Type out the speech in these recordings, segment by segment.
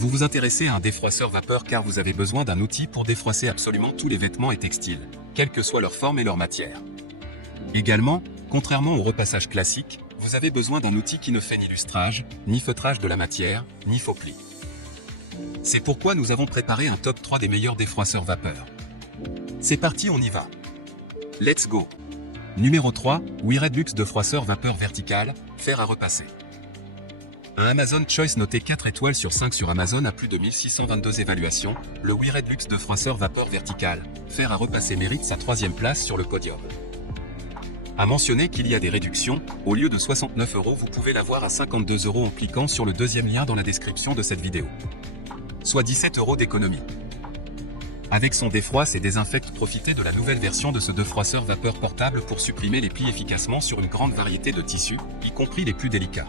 Vous vous intéressez à un défroisseur vapeur car vous avez besoin d'un outil pour défroisser absolument tous les vêtements et textiles, quelle que soit leur forme et leur matière. Également, contrairement au repassage classique, vous avez besoin d'un outil qui ne fait ni lustrage, ni feutrage de la matière, ni faux plis. C'est pourquoi nous avons préparé un top 3 des meilleurs défroisseurs vapeur. C'est parti, on y va. Let's go. Numéro 3, WeRed Luxe Defroisseur vapeur vertical, fer à repasser. Un Amazon Choice noté 4 étoiles sur 5 sur Amazon à plus de 1622 évaluations, le WeRed Luxe Defroisseur vapeur vertical, fer à repasser mérite sa 3e place sur le podium. À mentionner qu'il y a des réductions, au lieu de 69 €, vous pouvez l'avoir à 52 € en cliquant sur le deuxième lien dans la description de cette vidéo. Soit 17 € d'économie. Avec son défroisse et désinfecte, profitez de la nouvelle version de ce défroisseur vapeur portable pour supprimer les plis efficacement sur une grande variété de tissus, y compris les plus délicats.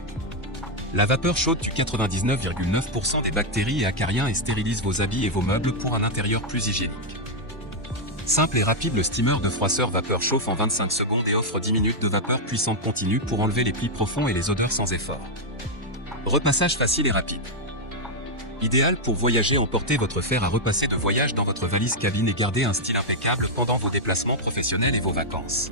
La vapeur chaude tue 99,9% des bactéries et acariens et stérilise vos habits et vos meubles pour un intérieur plus hygiénique. Simple et rapide, le steamer de froisseur vapeur chauffe en 25 secondes et offre 10 minutes de vapeur puissante continue pour enlever les plis profonds et les odeurs sans effort. Repassage facile et rapide. Idéal pour voyager, emportez votre fer à repasser de voyage dans votre valise cabine et gardez un style impeccable pendant vos déplacements professionnels et vos vacances.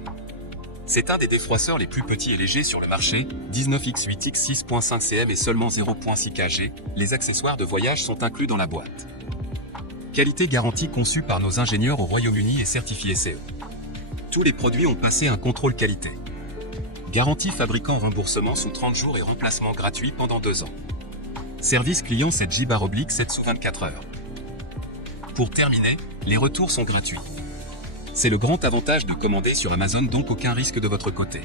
C'est un des défroisseurs les plus petits et légers sur le marché, 19x8x 6.5 cm et seulement 0.6 kg, les accessoires de voyage sont inclus dans la boîte. Qualité garantie conçue par nos ingénieurs au Royaume-Uni et certifié CE. Tous les produits ont passé un contrôle qualité. Garantie fabricant, remboursement sous 30 jours et remplacement gratuit pendant 2 ans. Service client 7J/7 sous 24 heures. Pour terminer, les retours sont gratuits. C'est le grand avantage de commander sur Amazon, donc aucun risque de votre côté.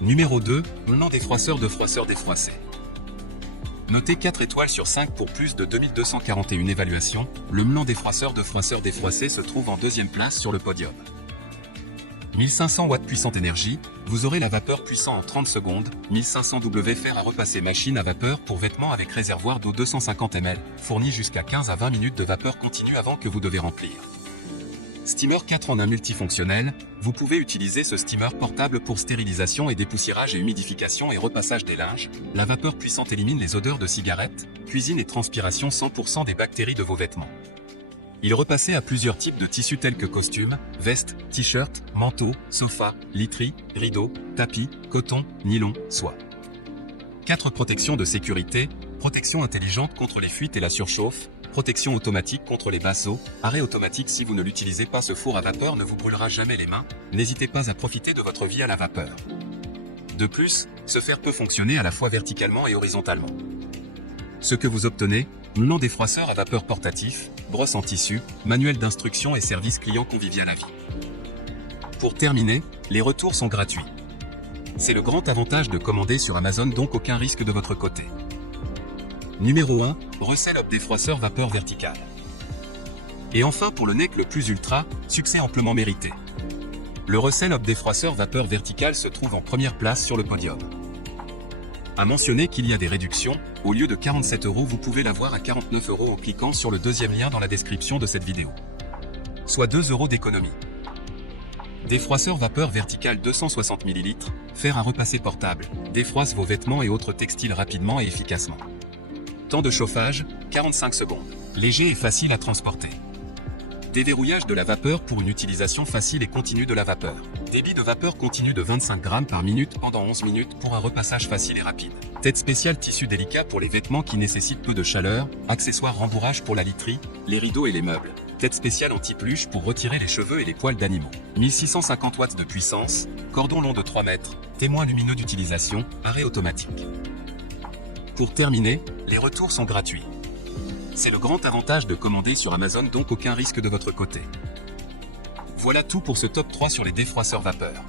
Numéro 2, Melon défroisseur de froisseur défroissé. Noté 4 étoiles sur 5 pour plus de 2241 évaluations, le Melon défroisseur de froisseur défroissé se trouve en 2e place sur le podium. 1500 watts puissante énergie, vous aurez la vapeur puissant en 30 secondes, 1500 W fer à repasser machine à vapeur pour vêtements avec réservoir d'eau 250 ml, fournit jusqu'à 15 à 20 minutes de vapeur continue avant que vous devez remplir. Steamer 4 en 1 multifonctionnel, vous pouvez utiliser ce steamer portable pour stérilisation et dépoussiérage et humidification et repassage des linges. La vapeur puissante élimine les odeurs de cigarettes, cuisine et transpiration 100% des bactéries de vos vêtements. Il repassait à plusieurs types de tissus tels que costumes, vestes, t-shirts, manteaux, sofas, literie, rideaux, tapis, coton, nylon, soie. 4 protections de sécurité, protection intelligente contre les fuites et la surchauffe, protection automatique contre les basses eaux, arrêt automatique si vous ne l'utilisez pas, ce four à vapeur ne vous brûlera jamais les mains, n'hésitez pas à profiter de votre vie à la vapeur. De plus, ce fer peut fonctionner à la fois verticalement et horizontalement. Ce que vous obtenez, Melon défroisseur à vapeur portatif, brosse en tissu, manuel d'instruction et service client convivial à vie. Pour terminer, les retours sont gratuits. C'est le grand avantage de commander sur Amazon, donc aucun risque de votre côté. Numéro 1, Russell Up défroisseur vapeur verticale. Et enfin pour le NEC le plus ultra, succès amplement mérité. Le Russell Up défroisseur vapeur verticale se trouve en première place sur le podium. À mentionner qu'il y a des réductions, au lieu de 47 €, vous pouvez l'avoir à 49 € en cliquant sur le deuxième lien dans la description de cette vidéo. Soit 2 € d'économie. Défroisseur vapeur verticale 260 ml, fer à repasser portable, défroisse vos vêtements et autres textiles rapidement et efficacement. Temps de chauffage, 45 secondes. Léger et facile à transporter. Déverrouillage de la vapeur pour une utilisation facile et continue de la vapeur. Débit de vapeur continu de 25 grammes par minute pendant 11 minutes pour un repassage facile et rapide. Tête spéciale tissu délicat pour les vêtements qui nécessitent peu de chaleur. Accessoires rembourrage pour la literie, les rideaux et les meubles. Tête spéciale anti-peluche pour retirer les cheveux et les poils d'animaux. 1650 watts de puissance. Cordon long de 3 mètres. Témoin lumineux d'utilisation. Arrêt automatique. Pour terminer, les retours sont gratuits. C'est le grand avantage de commander sur Amazon, donc aucun risque de votre côté. Voilà tout pour ce top 3 sur les défroisseurs vapeur.